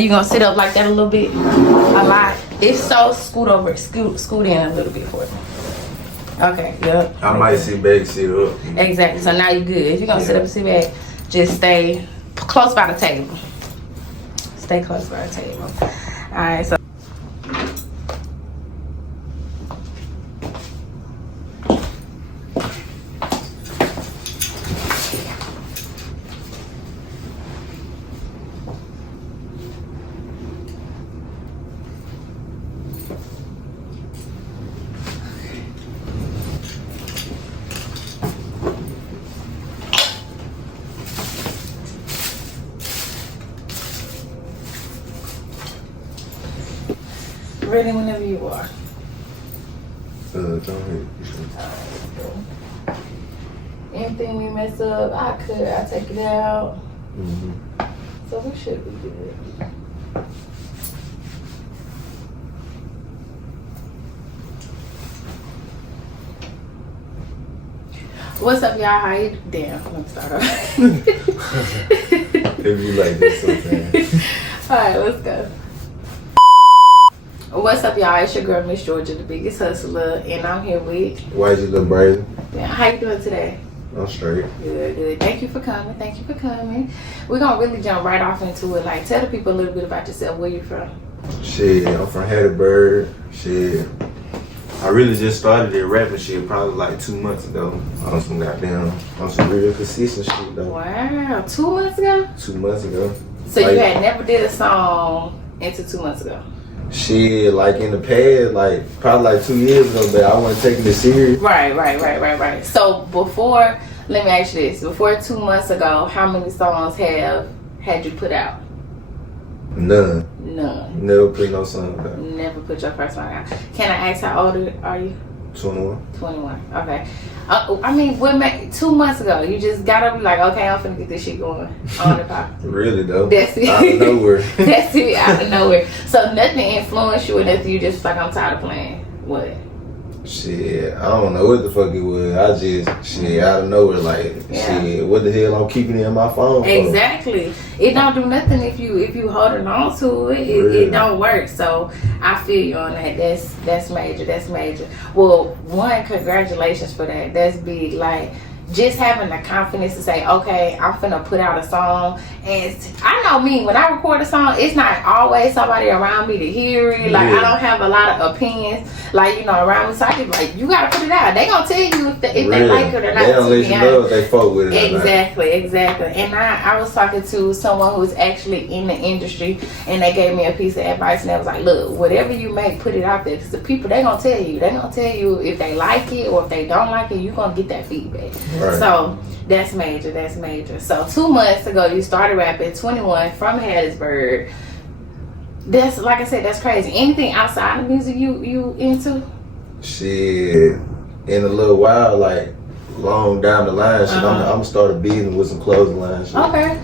you gonna sit up like that a little bit? A lot. If so, scoot in a little bit for me. Okay, yep. I might sit back, sit up. Exactly. So now you're good. If you're gonna sit up and sit back, just stay close by the table. Stay close by the table. Alright, so ready whenever you are. Go ahead. Anything we mess up, I'll take it out. So we should be good. What's up, y'all? How you? Damn, let me start off. If you like this, something. Alright, let's go. What's up, y'all? It's your girl, Miss Georgia, the biggest hustler, and I'm here with Why's you little BRAZY? Yeah, how you doing today? I'm straight. Good, good. Thank you for coming. Thank you for coming. We're gonna really jump right off into it. Like, tell the people a little bit about yourself. Where you from? Shit, I'm from Hattiesburg. Shit. I really just started that rapping shit probably like 2 months ago. On some real consistent shit though. Wow, 2 months ago? 2 months ago. So you had never did a song until 2 months ago? Shit, like in the past, like probably like 2 years ago, but I wasn't taking it serious. Right. So before, let me ask you this. Before 2 months ago, how many songs had you put out? None. Never put no song out. Never put your first song out. Can I ask how old are you? 21. 21. Okay. I mean, 2 months ago, you just gotta be like, okay, I'm finna get this shit going on the pop. Really though? That's it. Out of nowhere. That's it, out of nowhere. So nothing influenced you or nothing, you just like, I'm tired of playing. What? Shit, I don't know what the fuck it was. I just, shit, out of nowhere, like, shit, what the hell I'm keeping it in my phone for? Exactly. It don't do nothing if you holding on to it. It don't work. So I feel you on that. That's major. Well, one, congratulations for that. That's big. Like, just having the confidence to say, okay, I'm finna put out a song. And I know me, when I record a song, it's not always somebody around me to hear it. Like, I don't have a lot of opinions, like, you know, around me. So I just like, you gotta put it out. They gonna tell you if they like it or not. They don't let you know if they fuck with it. Exactly. And I was talking to someone who's actually in the industry, and they gave me a piece of advice, and they was like, look, whatever you make, put it out there, because the people, they gonna tell you if they like it or if they don't like it, you gonna get that feedback. Right. So that's major. So 2 months ago, you started rapping, 21, from Hattiesburg. That's, like I said, that's crazy. Anything outside of music you into? Shit, in a little while, like long down the line, shit, I'm gonna start a business with some clothing line shit. Okay,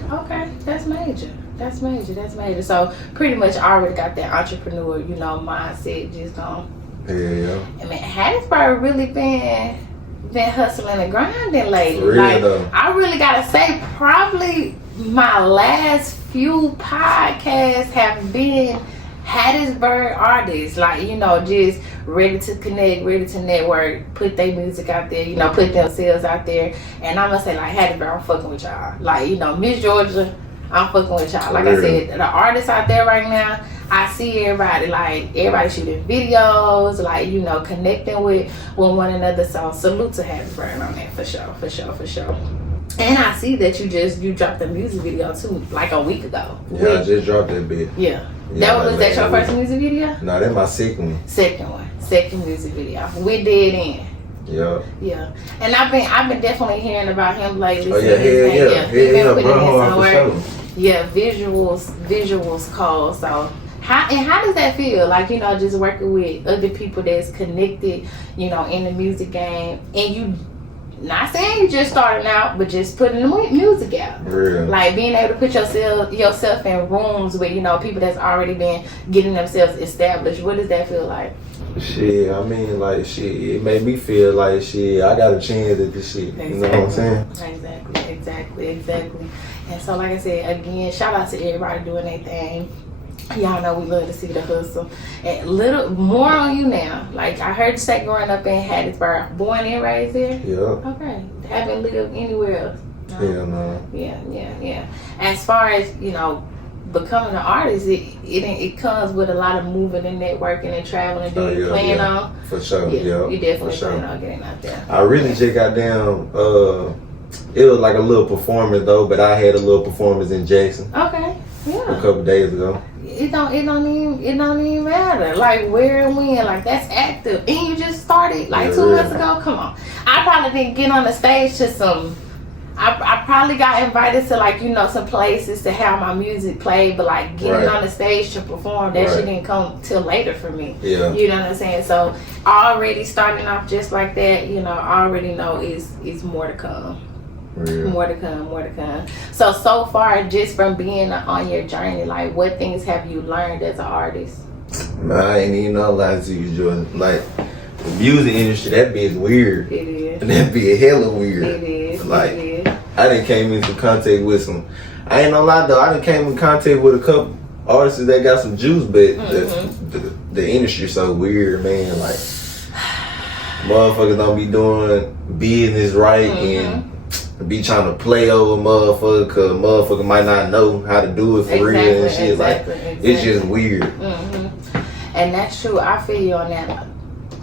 that's major. So pretty much I already got that entrepreneur, you know, mindset just on. Yeah. I mean, Hattiesburg really been hustling and grinding lately. Real like, though. I really gotta say, probably my last few podcasts have been Hattiesburg artists, like, you know, just ready to connect, ready to network, put their music out there, you know, put themselves out there. And I'm gonna say, like, Hattiesburg, I'm fucking with y'all. Like, you know, Miss Georgia, I'm fucking with y'all. Like I said, the artists out there right now, I see everybody, like, everybody shooting videos, like, you know, connecting with one another. So salute to Hattiesburg on that, for sure. And I see that you dropped a music video too, like a week ago. Yeah, I just dropped that bit. Yeah. Was that your first music video? No, that's my second one. Second music video. We Dead End. Yeah. And I've been definitely hearing about him lately. Oh yeah. He been putting in some work. Yeah, visuals cold. So how does that feel? Like, you know, just working with other people that's connected, you know, in the music game, and you, not saying you just starting out, but just putting the music out. Real. Like, being able to put yourself in rooms with, you know, people that's already been getting themselves established. What does that feel like? Shit, I mean, like, shit, it made me feel like, shit, I got a chance at this shit. Exactly. You know what I'm saying? Exactly. And so, like I said, again, shout out to everybody doing their thing. Y'all know we love to see the hustle. And little more on you now. Like I heard you say growing up in Hattiesburg, born and raised there? Yeah. Okay. Haven't lived anywhere else? No. Hell no. Yeah. As far as, you know, becoming an artist, it comes with a lot of moving and networking and traveling. Do you plan on? For sure, yeah. You definitely plan on getting out there. I really just got down, it was like a little performance though, but I had a little performance in Jackson. Okay. Yeah. A couple days ago. It don't even matter. Like where and when. Like that's active. And you just started like 2 months ago. Come on. I probably didn't get on the stage to some. I probably got invited to like, you know, some places to have my music played, but like getting on the stage to perform, that shit didn't come till later for me. Yeah. You know what I'm saying? So already starting off just like that, you know, I already know it's more to come. Yeah. More to come. So far, just from being on your journey, like what things have you learned as an artist? Man, I ain't even gonna lie to you, Jordan. Like the music industry, that be weird. It is. And that be hella weird. It is. Like it is. I done came into contact with some. I ain't gonna lie though. I done came in contact with a couple artists that got some juice, but the industry so weird, man. Like motherfuckers don't be doing business right and be trying to play over motherfucker cause motherfucker might not know how to do it for real and shit. It's just weird. And that's true. I feel you on that.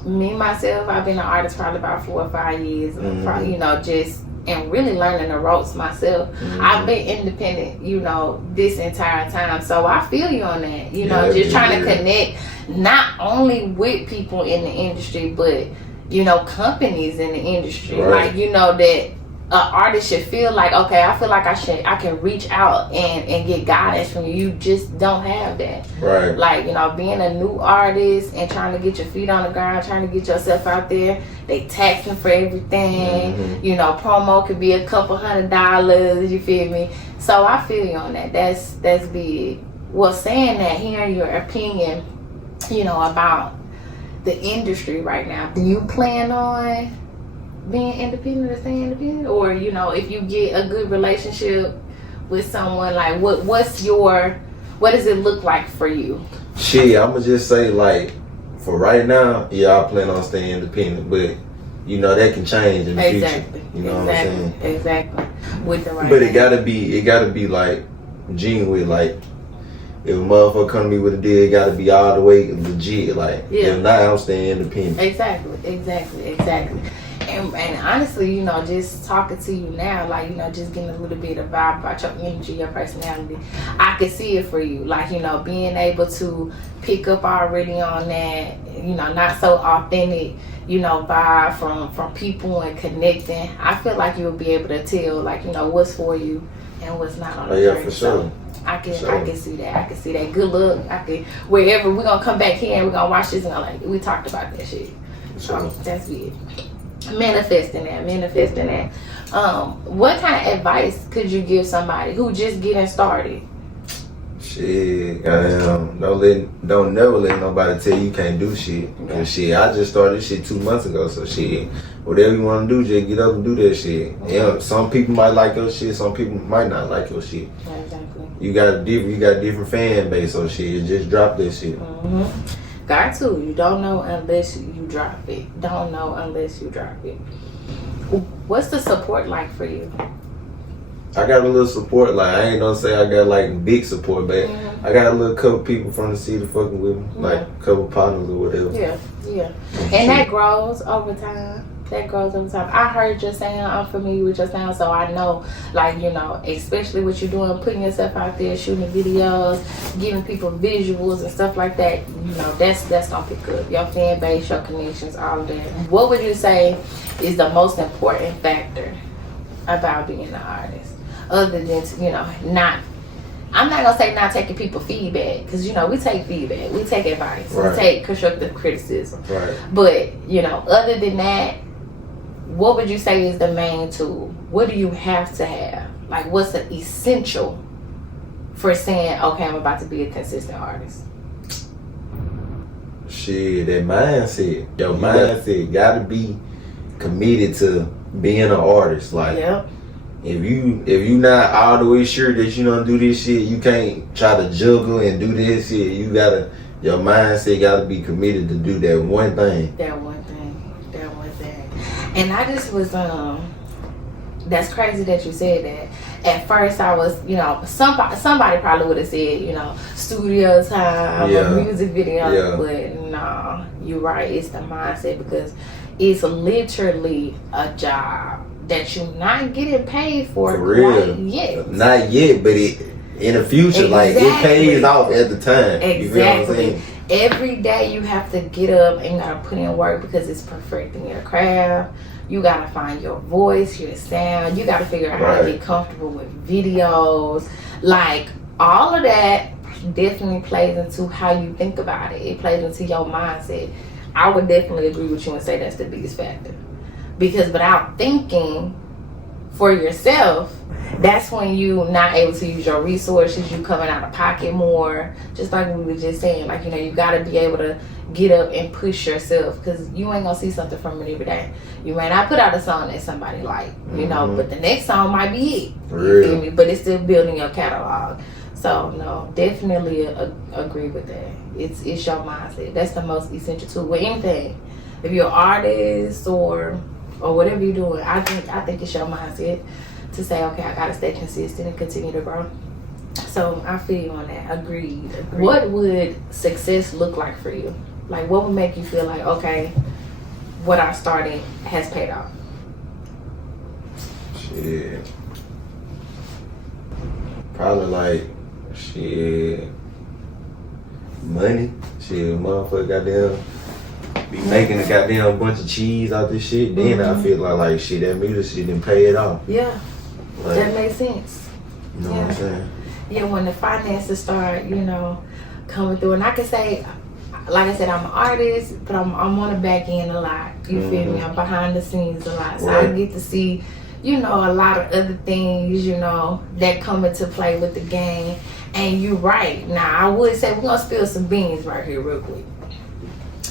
Me myself, I've been an artist probably about 4 or 5 years. Probably, you know, just and really learning the ropes myself. I've been independent, you know, this entire time. So I feel you on that. You know, just trying to connect not only with people in the industry, but you know, companies in the industry. Like, you know, that an artist should feel like, okay, I feel like I can reach out and get guidance from you. You just don't have that. Right. Like, you know, being a new artist and trying to get your feet on the ground, trying to get yourself out there, they taxing for everything. You know, promo could be a couple $100, you feel me? So I feel you on that. That's big. Well, saying that, hearing your opinion, you know, about the industry right now, do you plan on being independent or staying independent? Or, you know, if you get a good relationship with someone, like what does it look like for you? Shit, I'ma just say, like, for right now, yeah, I plan on staying independent, but you know that can change in the future. You know what I'm saying? Exactly. With the right. But it gotta be like genuine. Like if a motherfucker come to me with a deal, it gotta be all the way legit. Like if not, I'm staying independent. Exactly. And honestly, you know, just talking to you now, like, you know, just getting a little bit of vibe about your energy, your personality, I can see it for you. Like, you know, being able to pick up already on that, you know, not so authentic, you know, vibe from people and connecting. I feel like you'll be able to tell, like, you know, what's for you and what's not on the journey. For sure. I can see that. I can see that. Good luck. Wherever we're gonna come back here and we're gonna watch this and like we talked about that shit. So that's it. Manifesting that. What kind of advice could you give somebody who just getting started? Shit, don't never let nobody tell you can't do shit. And shit, I just started this shit 2 months ago, so shit, whatever you want to do, just get up and do that shit. Yeah, some people might like your shit, some people might not like your shit. Exactly. You got different fan base, so shit, just drop that shit. Got to. You don't know unless you drop it. What's the support like for you? I got a little support. Like, I ain't gonna say I got like big support, but I got a little couple people from the city fucking with me, like a couple partners or whatever. Yeah. And that grows over time. I heard your sound. I'm familiar with your sound, so I know, like, you know, especially what you're doing, putting yourself out there, shooting videos, giving people visuals and stuff like that. You know, that's gonna pick up your fan base, your connections, all of that. What would you say is the most important factor about being an artist, other than, you know, I'm not gonna say not taking people feedback, because, you know, we take feedback, we take advice, we take constructive criticism. But, you know, other than that, what would you say is the main tool? What do you have to have? Like, what's the essential for saying, okay, I'm about to be a consistent artist? Shit, that mindset. Your mindset gotta be committed to being an artist. Like, if you not all the way sure that you don't do this shit, you can't try to juggle and do this shit. You gotta, your mindset gotta be committed to do that one thing. That one thing. And I just was that's crazy that you said that. At first I was, you know, somebody probably would have said, you know, studio time or music video, but no, you're right, it's the mindset, because it's literally a job that you're not getting paid for real. yet. Not yet, but in the future, like it pays off at the time. Exactly. You feel what I'm saying? Every day you have to get up and gotta put in work, because it's perfecting your craft. You gotta find your voice, your sound. You gotta figure out how to get comfortable with videos. Like, all of that definitely plays into how you think about it. It plays into your mindset. I would definitely agree with you and say that's the biggest factor. Because without thinking for yourself, that's when you not able to use your resources. You coming out of pocket more. Just like we were just saying, like, you know, you gotta be able to get up and push yourself, because you ain't gonna see something from it every day. You may not put out a song that somebody like, you know, but the next song might be it. You feel me? But it's still building your catalog. So no, definitely agree with that. It's your mindset. That's the most essential tool with anything. If you're an artist or whatever you're doing, I think it's your mindset to say, okay, I gotta stay consistent and continue to grow. So I feel you on that. Agreed. What would success look like for you? Like, what would make you feel like, okay, what I started has paid off? Shit. Probably like, shit, money. Shit, motherfucker goddamn be making a goddamn bunch of cheese out this shit. Then I feel like shit, that music shit didn't pay it off. Yeah, like, that makes sense. You know what I'm saying? Yeah, when the finances start, you know, coming through. And I can say, like I said, I'm an artist, but I'm on the back end a lot. You feel me? I'm behind the scenes a lot. So I get to see, you know, a lot of other things, you know, that come into play with the game. And you're right. Now, I would say we're going to spill some beans right here real quick.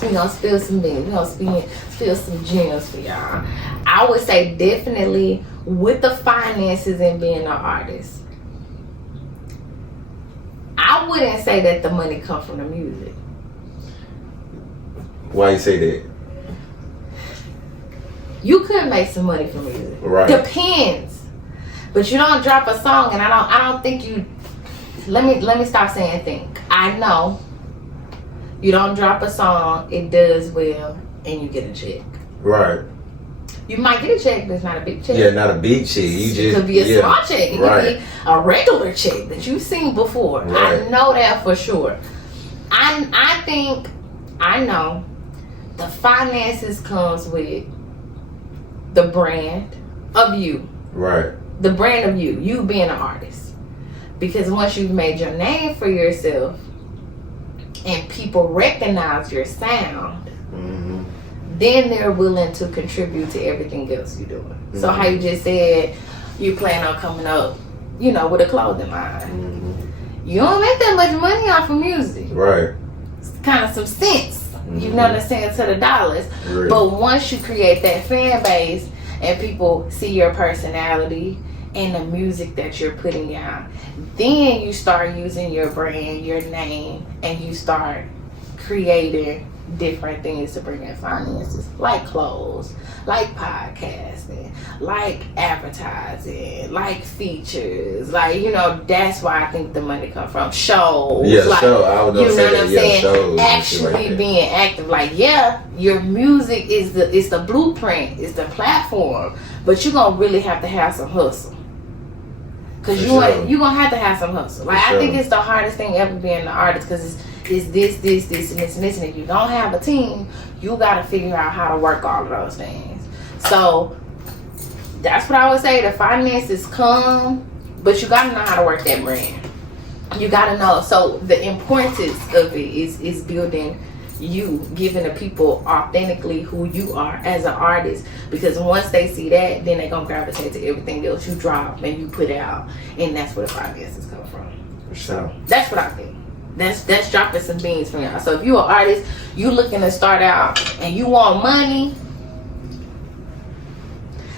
We're going to spill some beans. We're going to spill some gems for y'all. I would say definitely with the finances and being an artist, I wouldn't say that the money comes from the music. Why you say that? You could make some money from music. Right. Depends. But you don't drop a song, and I don't think you. Let me stop saying think. I know you don't drop a song, it does well, and you get a check. Right. You might get a check, but it's not a big check. Yeah, not a big check. It could be a small check. It could be a regular check that you've seen before. Right. I know that for sure. I know the finances comes with the brand of you. Right. The brand of you being an artist. Because once you've made your name for yourself and people recognize your sound, then they're willing to contribute to everything else you're doing. So how you just said you plan on coming up, you know, with a clothing line. You don't make that much money off of music. Right. It's kind of some sense. You know what I'm saying, to the dollars. Right. But once you create that fan base and people see your personality and the music that you're putting out, then you start using your brand, your name, and you start creating different things to bring in finances, like clothes, like podcasting, like advertising, like features, like, you know, that's why I think the money come from. Shows, yeah, like, show. I was you know what I'm saying? Shows, actually like being active, like, yeah, your music is the blueprint, is the platform, but you're gonna really have to have some hustle. Cause you're gonna have to have some hustle. Like, I think it's the hardest thing ever being an artist, because it's this, and this, and this. And if you don't have a team, you gotta figure out how to work all of those things. So that's what I would say. The finances come, but you gotta know how to work that brand. You gotta know. So the importance of it is building you, giving the people authentically who you are as an artist, because once they see that, then they're gonna gravitate to everything else you drop and you put out, and that's where the finances come from. For sure. That's what I think. That's dropping some beans from y'all. So if you're an artist, you looking to start out and you want money,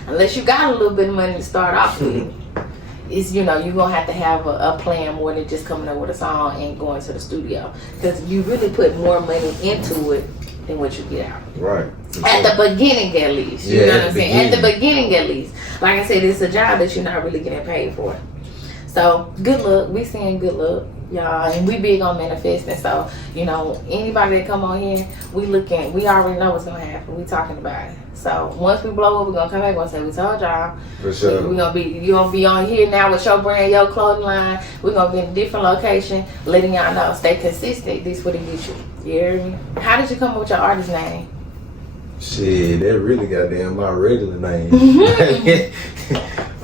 unless you got a little bit of money to start off with. It's, you know, you're gonna have to have a plan more than just coming up with a song and going to the studio, because you really put more money into it than what you get out. Right. At the beginning, at least. You know what I'm saying? At the beginning, at least. Like I said, it's a job that you're not really getting paid for. So good luck. We saying good luck, y'all, and we big on manifesting. So, you know, anybody that come on here, we already know what's gonna happen. We talking about it. So once we blow up, we're gonna come back and say we told y'all. For sure. You gonna be on here now with your brand, your clothing line. We're gonna be in a different location, letting y'all know. Stay consistent. This what it gets you. You hear me? How did you come up with your artist name? Shit, that really goddamn my regular name.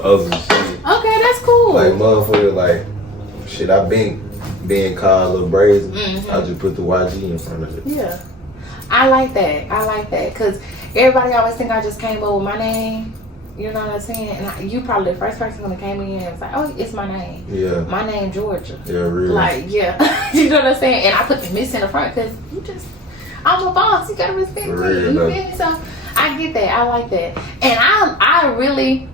Oh shit. Okay, that's cool. Like motherfucker, like shit. I been being called Lil BRAZY. I just put the YG in front of it. Yeah, I like that because everybody always think I just came up with my name. You know what I'm saying? And you probably the first person when came in and was like, "Oh, it's my name." Yeah. My name Georgiaa. Yeah, really. Like, yeah, you know what I'm saying? And I put the miss in the front because I'm a boss. You gotta respect me. You feel me? So I get that. I like that, and I really.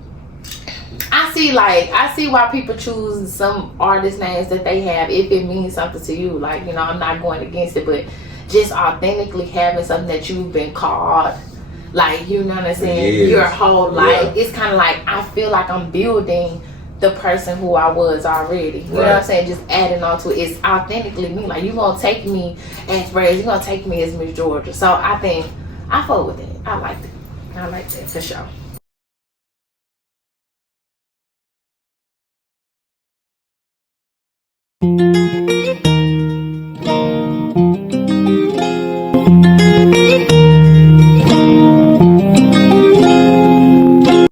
I see why people choose some artist names that they have if it means something to you. Like, you know, I'm not going against it, but just authentically having something that you've been called, like, you know what I'm saying, your whole life. It's kind of like, I feel like I'm building the person who I was already. You know what I'm saying? Just adding on to it. It's authentically me. Like, you're going to take me as BRAZY. You're going to take me as Miss Georgiaa. So I think I fuck with it. I like that for sure.